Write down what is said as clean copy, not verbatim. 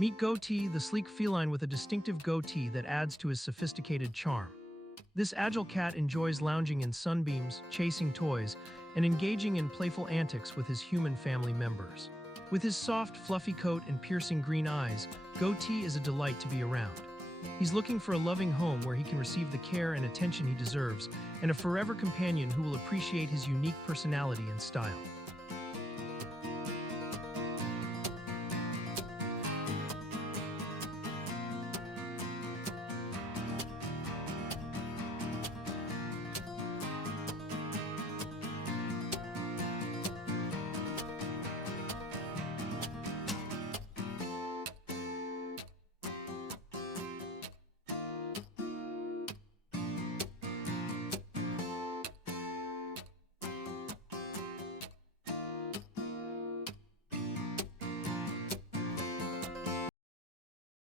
Meet Goatee, the sleek feline with a distinctive goatee that adds to his sophisticated charm. This agile cat enjoys lounging in sunbeams, chasing toys, and engaging in playful antics with his human family members. With his soft, fluffy coat and piercing green eyes, Goatee is a delight to be around. He's looking for a loving home where he can receive the care and attention he deserves, and a forever companion who will appreciate his unique personality and style.